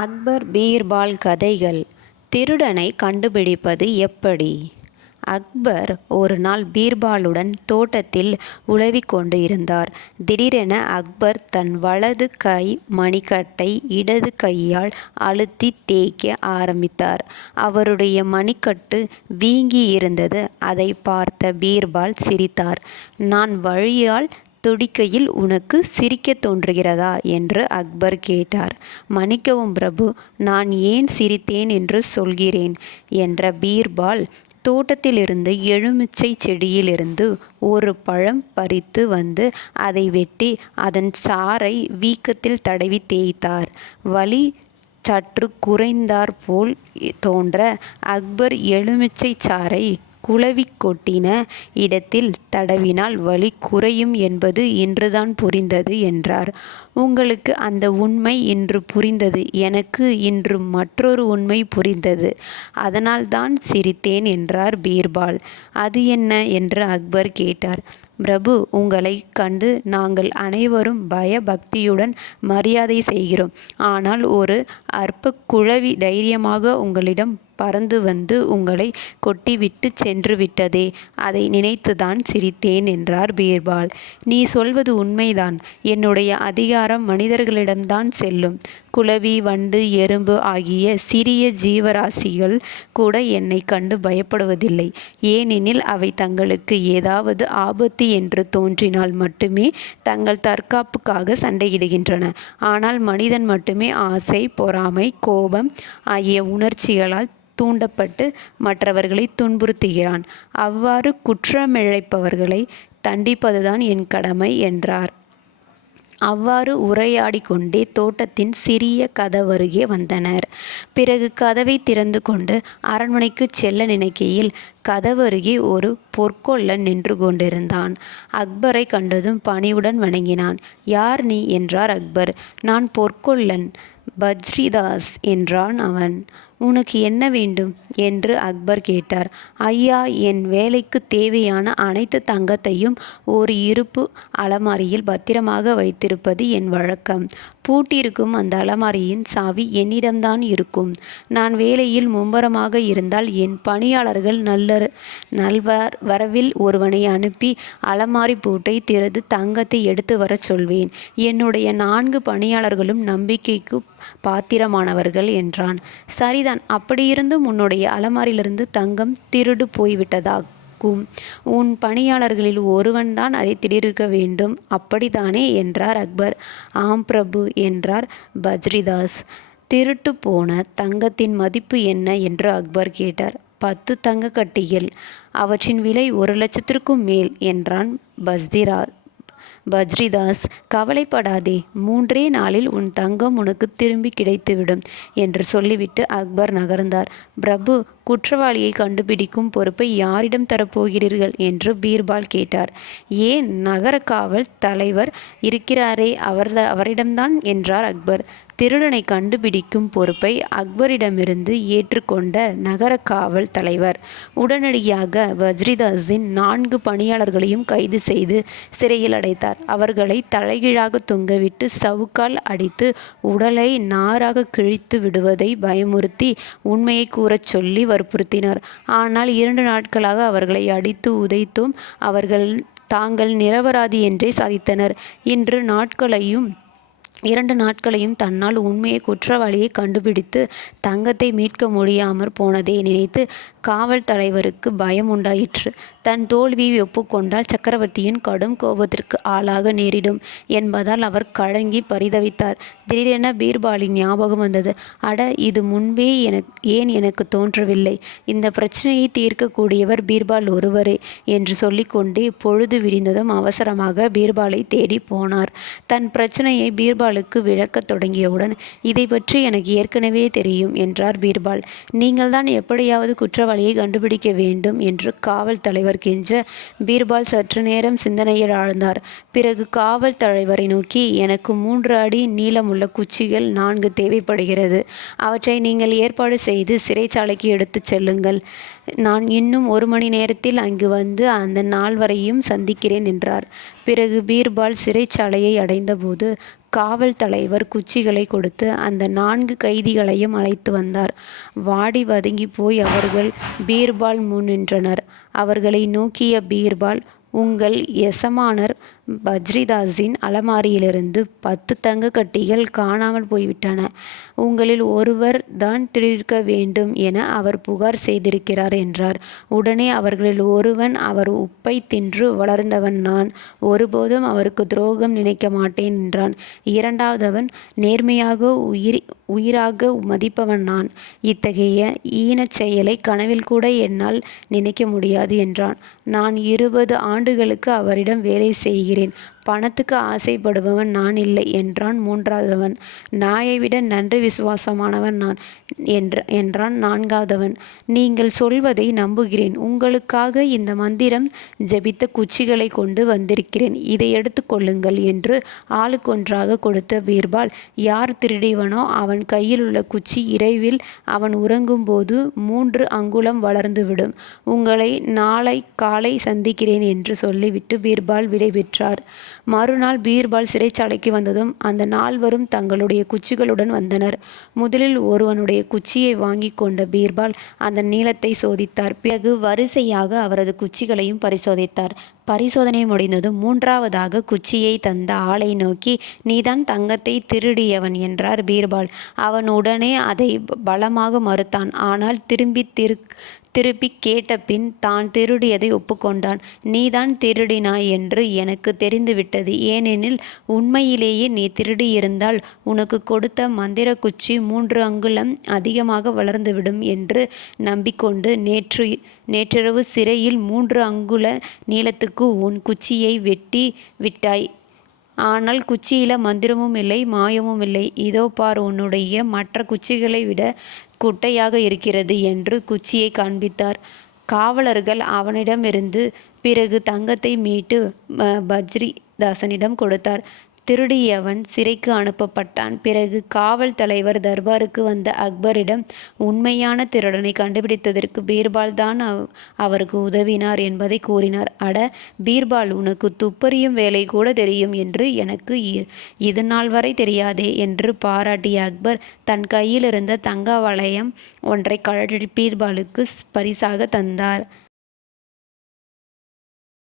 அக்பர் பீர்பால் கதைகள் திருடனை கண்டுபிடிப்பது எப்படி அக்பர் ஒரு நாள் பீர்பாலுடன் தோட்டத்தில் உழவி கொண்டு இருந்தார். திடீரென அக்பர் தன் வலது கை மணிக்கட்டை இடது கையால் அழுத்தி தேய்க்க ஆரம்பித்தார். அவருடைய மணிக்கட்டு வீங்கி இருந்தது அதை பார்த்த பீர்பால் சிரித்தார். நான் வழியால் துடிக்கையில் உனக்கு சிரிக்கத் தோன்றுகிறதா? என்று அக்பர் கேட்டார். மன்னிக்கவும் பிரபு. நான் ஏன் சிரித்தேன் என்று சொல்கிறேன் என்ற பீர்பால் தோட்டத்திலிருந்து எலுமிச்சை செடியிலிருந்து ஒரு பழம் பறித்து வந்து அதை வெட்டி அதன் சாறை வீக்கத்தில் தடவி தேய்த்தார். வலி சற்று குறைந்தாற்போல் தோன்ற அக்பர் எலுமிச்சை சாறை குளவி கொட்டின இடத்தில் தடவினால் வலி குறையும் என்பது இன்றுதான் புரிந்தது என்றார். உங்களுக்கு அந்த உண்மை இன்று புரிந்தது. எனக்கு இன்று மற்றொரு உண்மை புரிந்தது. அதனால்தான் சிரித்தேன் என்றார் பீர்பால். அது என்ன? என்று அக்பர் கேட்டார். பிரபு உங்களை கண்டு நாங்கள் அனைவரும் பயபக்தியுடன் மரியாதை செய்கிறோம். ஆனால் ஒரு அற்ப குழவி தைரியமாக உங்களிடம் பறந்து வந்து உங்களைக் கொட்டிவிட்டுச் சென்றுவிட்டதே அதை நினைத்துதான் சிரித்தேன் என்றார் பீர்பால். நீ சொல்வது உண்மைதான். என்னுடைய அதிகாரம் மனிதர்களிடம்தான் செல்லும். குளவி வண்டு எறும்பு ஆகிய சிறிய ஜீவராசிகள் கூட என்னை கண்டு பயப்படுவதில்லை. ஏனெனில் அவை தங்களுக்கு ஏதாவது ஆபத்து என்று தோன்றினால் மட்டுமே தங்கள் தற்காப்புக்காக சண்டையிடுகின்றன. ஆனால் மனிதன் மட்டுமே ஆசை பொறாமை கோபம் ஆகிய உணர்ச்சிகளால் தூண்டப்பட்டு மற்றவர்களை துன்புறுத்துகிறான். அவ்வாறு குற்றமிழைப்பவர்களை தண்டிப்பதுதான் என் கடமை என்றார். அவ்வாறு உரையாடி கொண்டே தோட்டத்தின் சிறிய கதவருகே வந்தனர். பிறகு கதவை திறந்து கொண்டு அரண்மனைக்கு செல்ல நினைக்கையில் கதவருகே ஒரு பொற்கொல்லன் நின்று கொண்டிருந்தான். அக்பரை கண்டதும் பணிவுடன் வணங்கினான். யார் நீ? என்றார் அக்பர். நான் பொற்கொல்லன் பஜ்ரிதாஸ் என்றான் அவன். உனக்கு என்ன வேண்டும்? என்று அக்பர் கேட்டார். ஐயா என் வேலைக்கு தேவையான அனைத்து தங்கத்தையும் ஒரு இருப்பு அலமாரியில் பத்திரமாக வைத்திருப்பது என் வழக்கம். பூட்டியிருக்கும் அந்த அலமாரியின் சாவி என்னிடம்தான் இருக்கும். நான் வேலையில் மும்பரமாக இருந்தால் என் பணியாளர்கள் நள்வரவில் ஒருவனை அனுப்பி அலமாரி பூட்டை திறந்து தங்கத்தை எடுத்து வரச் சொல்வேன். என்னுடைய நான்கு பணியாளர்களும் நம்பிக்கைக்குப் பாத்திரமானவர்கள் என்றான். சரிதான். அப்படியிருந்தும் உன்னுடைய அலமாரியிலிருந்து தங்கம் திருடு இருக்கும் உன் பணியாளர்களில் ஒருவன்தான் அதை திருடியிருக்க வேண்டும். அப்படித்தானே? என்றார் அக்பர். ஆம் பிரபு என்றார் பஜ்ரிதாஸ். திருட்டுப் போன தங்கத்தின் மதிப்பு என்ன? என்று அக்பர் கேட்டார். பத்து தங்க கட்டிகள். அவற்றின் விலை ஒரு லட்சத்திற்கும் மேல் என்றான் பஜ்ரிதாஸ். கவலைப்படாதே. மூன்றே நாளில் உன் தங்கம் உனக்குத் திரும்பி கிடைத்துவிடும் என்று சொல்லிவிட்டு அக்பர் நகர்ந்தார். பிரபு குற்றவாளியை கண்டுபிடிக்கும் பொறுப்பை யாரிடம் தரப்போகிறீர்கள்? என்று பீர்பால் கேட்டார். ஏன் நகர காவல் தலைவர் இருக்கிறாரே அவர் அவரிடம்தான் என்றார் அக்பர். திருடனை கண்டுபிடிக்கும் பொறுப்பை அக்பரிடமிருந்து ஏற்றுக்கொண்ட நகர காவல் தலைவர் உடனடியாக வஜ்ரிதாஸின் நான்கு பணியாளர்களையும் கைது செய்து சிறையில் அடைத்தார். அவர்களை தலைகீழாக தொங்கவிட்டு சவுக்கால் அடித்து உடலை நாராக கிழித்து விடுவதை பயமுறுத்தி உண்மையை கூறச் சொல்லி வற்புறுத்தினார். ஆனால் இரண்டு நாட்களாக அவர்களை அடித்து உதைத்தும் அவர்கள் தாங்கள் நிரபராதி என்றே சாதித்தனர். இன்று நாட்களையும் இரண்டு நாட்களையும் தன்னால் உண்மையை குற்றவாளியை கண்டுபிடித்து தங்கத்தை மீட்க முடியாமற் போனதை நினைத்து காவல் தலைவருக்கு பயம் உண்டாயிற்று. தன் தோல்வியை ஒப்புக்கொண்டால் சக்கரவர்த்தியின் கடும் கோபத்திற்கு ஆளாக நேரிடும் என்பதால் அவர் கழங்கி பரிதவித்தார். திடீரென பீர்பாலின் ஞாபகம் வந்தது. அட. இது முன்பே ஏன் எனக்கு தோன்றவில்லை? இந்த பிரச்சனையை தீர்க்கக்கூடியவர் பீர்பால் ஒருவரே என்று சொல்லிக்கொண்டே பொழுது விடிந்ததும் அவசரமாக பீர்பாலைத் தேடிப் போனார். தன் பிரச்னையை பீர்பாலுக்கு விளக்கத் தொடங்கியவுடன் இதை பற்றி எனக்கு ஏற்கனவே தெரியும் என்றார் பீர்பால். நீங்கள்தான் எப்படியாவது குற்றவாளியை கண்டுபிடிக்க வேண்டும் என்று காவல் தலைவர் கெஞ்ச பீர்பால் சற்று நேரம் சிந்தனையில் ஆழ்ந்தார். பிறகு காவல் தலைவரை நோக்கி எனக்கு மூன்று அடி நீளமுள்ள குச்சிகள் நான்கு தேவைப்படுகிறது. அவற்றை நீங்கள் ஏற்பாடு செய்து சிறைச்சாலைக்கு எடுத்துச் செல்லுங்கள். நான் இன்னும் ஒரு மணி நேரத்தில் அங்கு வந்து அந்த நால்வரையும் சந்திக்கிறேன் என்றார். பிறகு பீர்பால் சிறைச்சாலையை அடைந்தபோது காவல் தலைவர் குச்சிகளை கொடுத்து அந்த நான்கு கைதிகளையும் அழைத்து வந்தார். வாடி வதங்கி போய் அவர்கள் பீர்பால் முன் நின்றனர். அவர்களை நோக்கிய பீர்பால் உங்கள் எசமானர் பஜ்ரிதாஸின் அலமாரியிலிருந்து பத்து தங்க கட்டிகள் காணாமல் போய்விட்டன. உங்களில் ஒருவர் தான் திருக்க வேண்டும் என அவர் புகார் செய்திருக்கிறார் என்றார். உடனே அவர்களில் ஒருவன் அவர் உப்பை தின்று வளர்ந்தவன் நான். ஒருபோதும் அவருக்கு துரோகம் நினைக்க மாட்டேன் என்றான். இரண்டாவதவன் நேர்மையாக உயிராக மதிப்பவன் நான். இத்தகைய ஈனச் கனவில் கூட என்னால் நினைக்க முடியாது என்றான். நான் இருபது ஆண்டுகளுக்கு அவரிடம் வேலை செய்கிறேன். பணத்துக்கு ஆசைப்படுபவன் நான் இல்லை என்றான் மூன்றாவதவன். நாயை விட நன்றி விசுவாசமானவன் நான் என்ற என்றான் நான்காவதவன். நீங்கள் சொல்வதை நம்புகிறேன். உங்களுக்காக இந்த மந்திரம் ஜெபித்த குச்சிகளை கொண்டு வந்திருக்கிறேன். இதை எடுத்துக் கொள்ளுங்கள் என்று ஆளுக்கொன்றாக கொடுத்த பீர்பால் யார் திருடிவனோ அவன் கையில் உள்ள குச்சி இரவில் அவன் உறங்கும்போது மூன்று அங்குலம் வளர்ந்துவிடும். உங்களை நாளை காலை சந்திக்கிறேன் என்று சொல்லிவிட்டு பீர்பால் விடைபெற்றார். மறுநாள் பீர்பால் சிறைச்சாலைக்கு வந்ததும் அந்த நால்வரும் தங்களுடைய குச்சிகளுடன் வந்தனர். முதலில் ஒருவனுடைய குச்சியை வாங்கி கொண்ட பீர்பால் அந்த நீளத்தை சோதித்தார். பிறகு வரிசையாக அவரது குச்சிகளையும் பரிசோதித்தார். பரிசோதனை முடிந்ததும் மூன்றாவதாக குச்சியைத் தந்த ஆளை நோக்கி நீதான் தங்கத்தை திருடியவன் என்றார் பீர்பால். அவன் உடனே அதை பலமாக மறுத்தான். ஆனால் திரும்பி திரு திருப்பிக் கேட்டபின் தான் திருடியதை ஒப்புக்கொண்டான். நீதான் திருடினாய் என்று எனக்கு தெரிந்துவிட்டது. ஏனெனில் உண்மையிலேயே நீ திருடியிருந்தால் உனக்கு கொடுத்த மந்திர குச்சி மூன்று அங்குலம் அதிகமாக வளர்ந்துவிடும் என்று நம்பிக்கொண்டு நேற்று நேற்றிரவு சிறையில் மூன்று அங்குல நீளத்துக்கு உன் குச்சியை வெட்டி விட்டாய். ஆனால் குச்சியில மந்திரமும் இல்லை மாயமும் இல்லை. இதோ பார் உன்னுடைய மற்ற குச்சிகளை விட குட்டையாக இருக்கிறது என்று குச்சியை காண்பித்தார். காவலர்கள் அவனிடமிருந்து பிறகு தங்கத்தை மீட்டு பஜ்ரிதாஸிடம் கொடுத்தார். திருடியவன் சிறைக்கு அனுப்பப்பட்டான். பிறகு காவல் தலைவர் தர்பாருக்கு வந்த அக்பரிடம் உண்மையான திருடனை கண்டுபிடித்ததற்கு பீர்பால் தான் அவருக்கு உதவினார் என்பதை கூறினார். அட பீர்பால் உனக்கு துப்பறியும் வேலை கூட தெரியும் என்று எனக்கு இதுநாள்வரை தெரியாதே என்று பாராட்டிய அக்பர் தன் கையிலிருந்த தங்க வளையம் ஒன்றை கழற்றி பீர்பாலுக்கு பரிசாக தந்தார்.